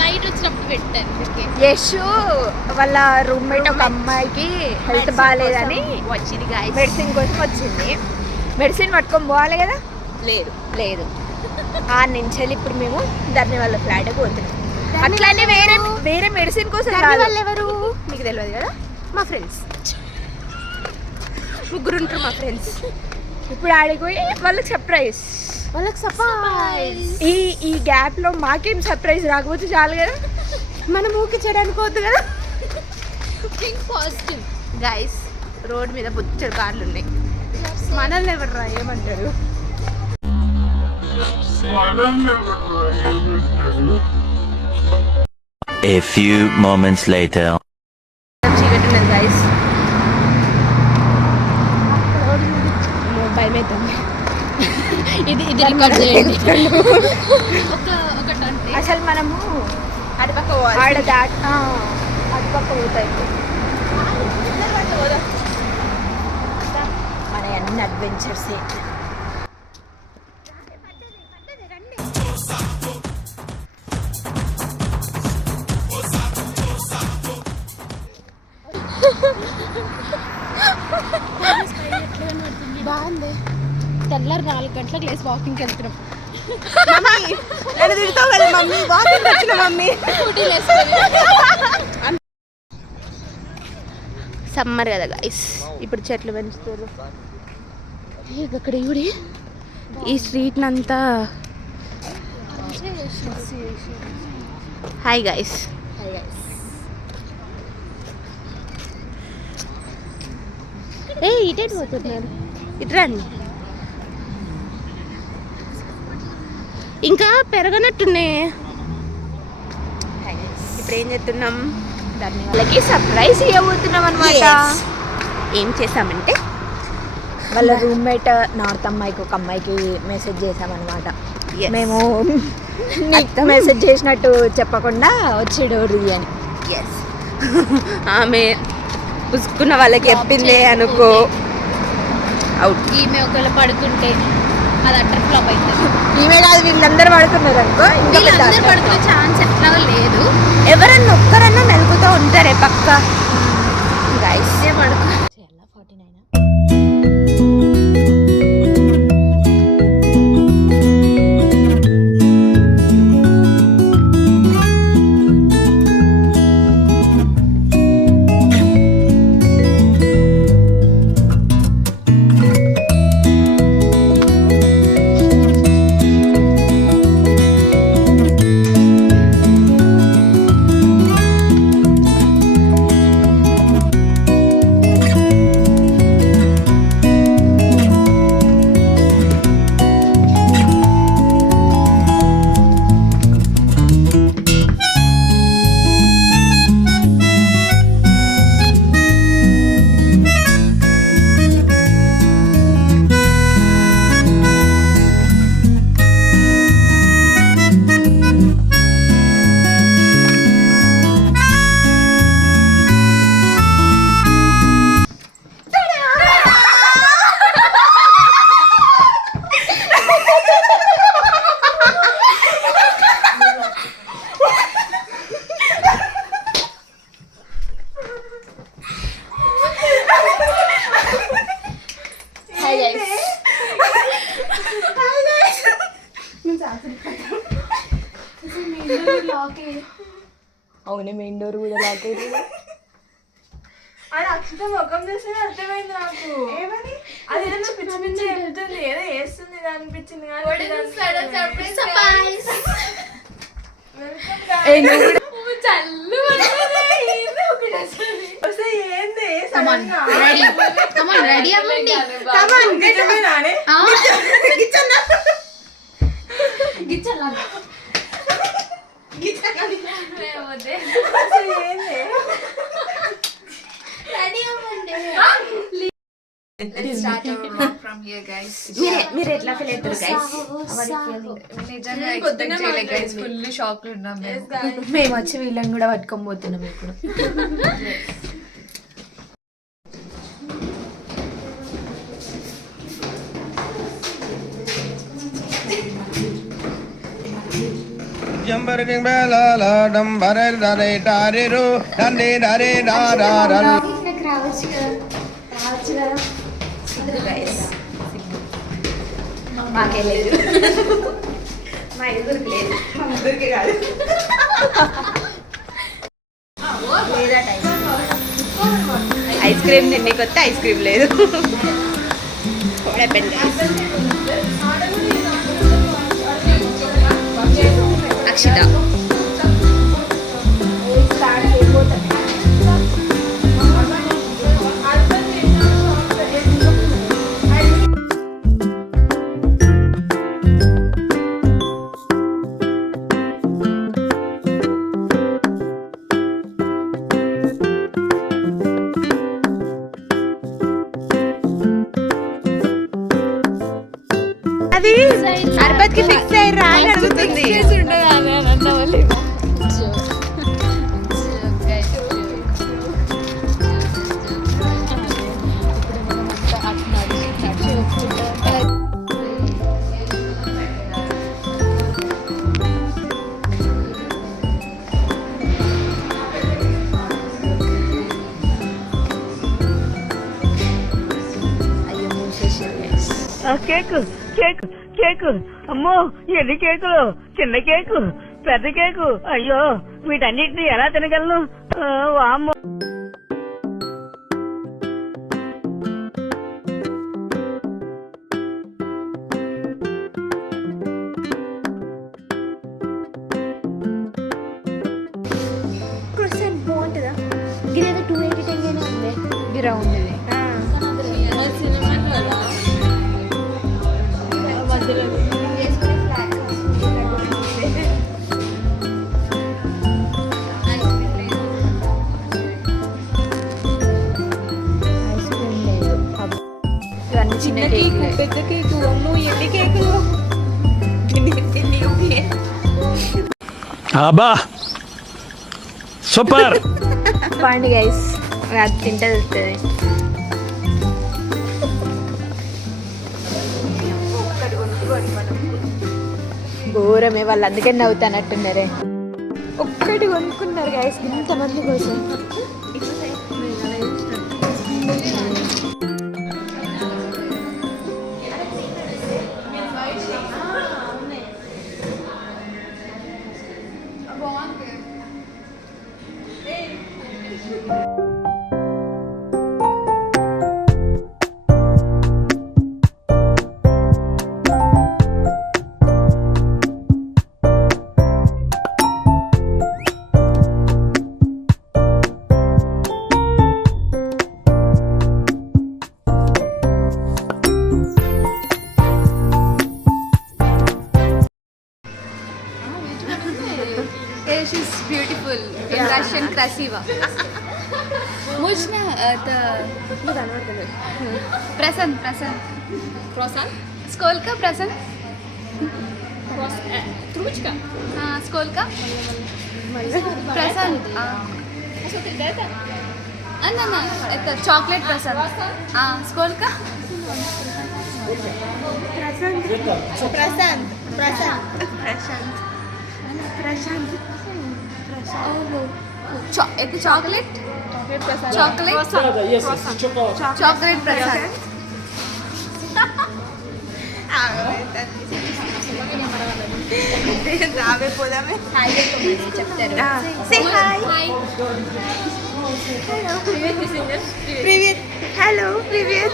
Light వచ్చినప్పుడు పెట్టాను. యశ్ వాళ్ళ రూమ్మేట్ ఒక అమ్మాయికి హెల్త్ బాగాలేదని వచ్చింది మెడిసిన్ కోసం వచ్చింది. మెడిసిన్ పట్టుకొని పోవాలి కదా, లేదు లేదు. ఆ నుంచి ఇప్పుడు మేము ధర్ని వాళ్ళ ఫ్లాట్కి పోతున్నాం. అట్లానే వేరే వేరే మెడిసిన్ కోసం వాళ్ళు ఎవరు మీకు తెలియదు కదా, మా ఫ్రెండ్స్ ముగ్గురు ఉంటారు మా ఫ్రెండ్స్. ఇప్పుడు ఆడిపోయి వాళ్ళకి సర్ప్రైజ్. ఈ గ్యాప్ లో మాకేం సర్ప్రైజ్ రాకపోతే చాలు కదా, మనం ఊకి చేయడానికి వద్దు కదా. పాజిటివ్ గైస్, రోడ్ మీద బుచ్చడు కార్లు ఉన్నాయి. మనల్ని ఎవరు రా ఏమంటారు? A few moments later. చీకటి ఉన్నది గైస్, భయం అవుతుంది. ఇది రికార్డ్ చేయండి. అసలు మనము అటుపక్క ఆడ అటుపక్క పోతాయి మన అన్ని అడ్వెంచర్స్. బాగుంది. తెల్లారు 4 గంటలకు లేసి వాకింగ్కి వెళ్తున్నాం. సమ్మర్ కదా గైస్, ఇప్పుడు చెట్లు పెంచుతారు. అక్కడ ఇవిడి ఈ స్ట్రీట్ నంతా. హాయ్ గైస్, ఏ ఇటే పోతున్నారు, ఇటు రండి. ఇంకా పెరగనట్టున్నాయి. ఇప్పుడు ఏం చేస్తున్నాం, దాన్ని వాళ్ళకి సర్ప్రైజ్ ఇవ్వబోతున్నాం అనమాట. ఏం చేసామంటే వాళ్ళ రూమ్మేట్ నార్త్ అమ్మాయికి ఒక అమ్మాయికి మెసేజ్ చేసామన్నమాట. మేము నీకు మెసేజ్ చేసినట్టు చెప్పకుండా వచ్చాడు అని. ఎస్, ఆమె పుసుకున్న వాళ్ళకి చెప్పింది అనుకో. అవుట్. ఈమె ఒకవేళ పడుకుంటే అది అట్టర్ ఫ్లాప్ అవుతుంది. ఈమె కాదు, వీళ్ళందరూ పడుతున్నారు అనుకో. వీళ్ళందరూ పడుకునే ఛాన్స్ ఎట్లా లేదు. ఎవరన్నా ఒక్కరన్నా మెలుగుతూ ఉంటారే పక్క. గైస్ పడుకో. అవునే, మెయిన్ డోర్ కూడా లాక్ అయింది. అది అక్షిత ముఖం చూస్తే అర్థమైంది నాకు. ఏమని అది ఏదో పిచ్చి పిచ్చి చెప్తుంది, ఏదో వేస్తుంది అనిపించింది. మీరు ఎట్లా ఫీల్ అవుతారు గైస్? ఫుల్ షాక్ లో ఉన్నాం మేము వచ్చి వీళ్ళని కూడా పట్టుకొని పోతున్నాం ఇప్పుడు. జంబరకింగ్ బేలాలా డంబరే దరే డారిరు డండి డరే డారారన్. మాకే లేదు, మా ఎదురుకి లేదు, మా ముగ్గురికి కాదు. ఐస్ క్రీమ్ తిండి కొత్త ఐస్ క్రీమ్ లేదు. అక్షిత అది అర్బత్కి ఫిక్స్ అయ్యారా అని అడుగుతుంది. కేకు కేకు కేకు అమ్మో ఎన్ని కేకులు, చిన్న కేకు, పెద్ద కేకు, అయ్యో వీటన్నిటిని ఎలా తినగలను? వామ్మో. బాగుంటుందా? గిరేదో 280 ఉంది. గిరా ఉండేది. చిన్న కేక్, పెద్ద కేకు, అమ్మో ఎన్ని కేకులు. అబ్బా సూపర్. పండి గైస్, అది తింటే తెలుస్తుంది. ఘోరమే, వాళ్ళు అందుకే నవ్వుతానట్టున్నారే. ఒక్కటి కొనుక్కున్నారు గైస్ ఇంతమంది కోసం. She's beautiful, Russian, красиво. Можно это... Present. Croissant? Сколько present? Трубочка? Сколько? Present. No, это chocolate present. Сколько? Present. Это chocolate? Chocolate? Chocolate present. Say hi. Привет. Hello. Привет.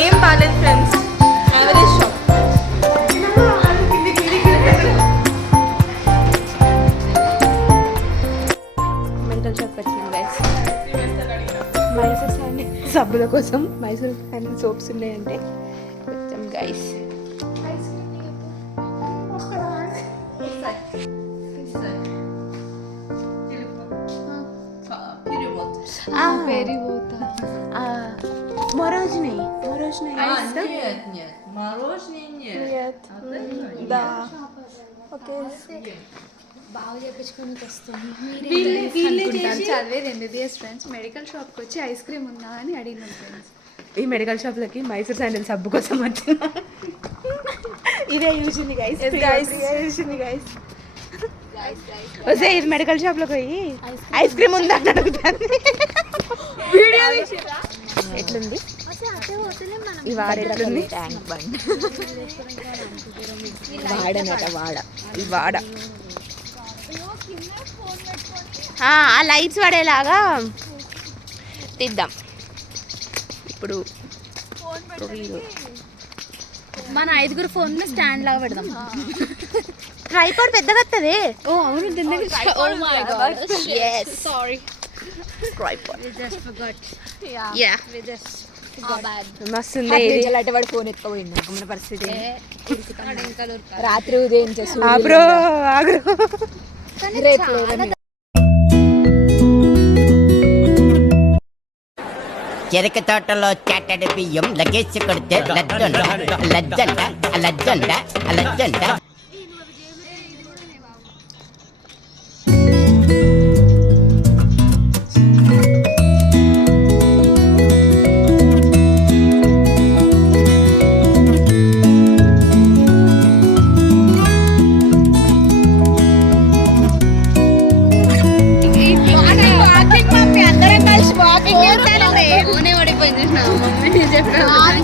ఏం బాలేదు friends, average shop. Mental shop వచ్చింది గైస్. మైసూర్ శాండీ సబ్బుల కోసం మైసూర్ శాండీ సోప్స్ ఉన్నాయంటే వచ్చాం గైస్. Мороженое. Мороженое есть, да? Нет, мороженое нет. Нет. А ты Да. ఓకే. బాగా చేపించుకొని వస్తుంది. చదివేది MBBS ఫ్రెండ్స్ మెడికల్ షాప్కి వచ్చి ఐస్ క్రీమ్ ఉందా అని అడిగినాం ఫ్రెండ్స్. ఈ మెడికల్ షాప్లకి మైసూర్ శాండిల్ సబ్బు కోసం వచ్చిన ఇదే చూసింది గైస్. చూసింది గైస్. వస్తే ఇది మెడికల్ షాప్లోకి పోయి ఐస్ క్రీమ్ ఉందా అని అడుగుతాను. ఎట్లుంది ఈ వాడ? ఎట్లుంది ట్యాంక్ బండ్ వాడనట వాడ ఈ వాడ ఆ లైట్స్ పడేలాగా తీద్దాం ఇప్పుడు. మన 5 ఫోన్ స్టాండ్ లాగా పెడదాం. ట్రైపాడ్ పెద్దగా వస్తుంది. ఓ అవును దీని దగ్గర. Oh my god sorry tripod we just forgot yeah we just forgot bad మస్తుంది ఇది. అంటే వాడు ఫోన్ ఎత్తుకోపోయింది నాకు మన పరిస్థితి. ఇంకా రాత్రి ఉదయం ఆగ్రో ఆగ్రో రేపు లేవని చెరక తోటలో చాటడి బియ్యం లగేజ్ కొడితే లజ్జండ లజ్జండ లజ్జండ లజ్జండ.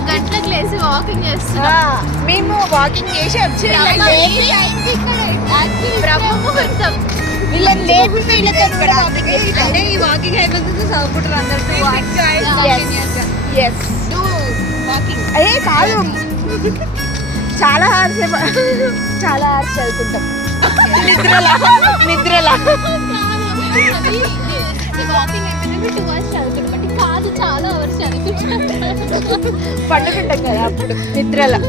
గంటలకు లేసి వాకింగ్ చేస్తున్నా. మేము వాకింగ్ చేసి వచ్చి బ్రహ్మముహూర్తం వీళ్ళని లేపి అంటే ఈ వాకింగ్ అయిపోతుంది చదువుకుంటారు అందరితో. అదే కాదు చాలా హార్స్ చదువుకుంటాం. నిద్రలా వాకింగ్ అయిపోయింది 2 hours చదువుకుంటాం. బట్ కాదు చాలా అవర్స్ చదువుకుంటాం. పండుకుంటాం కదా అప్పుడు నిద్రలో.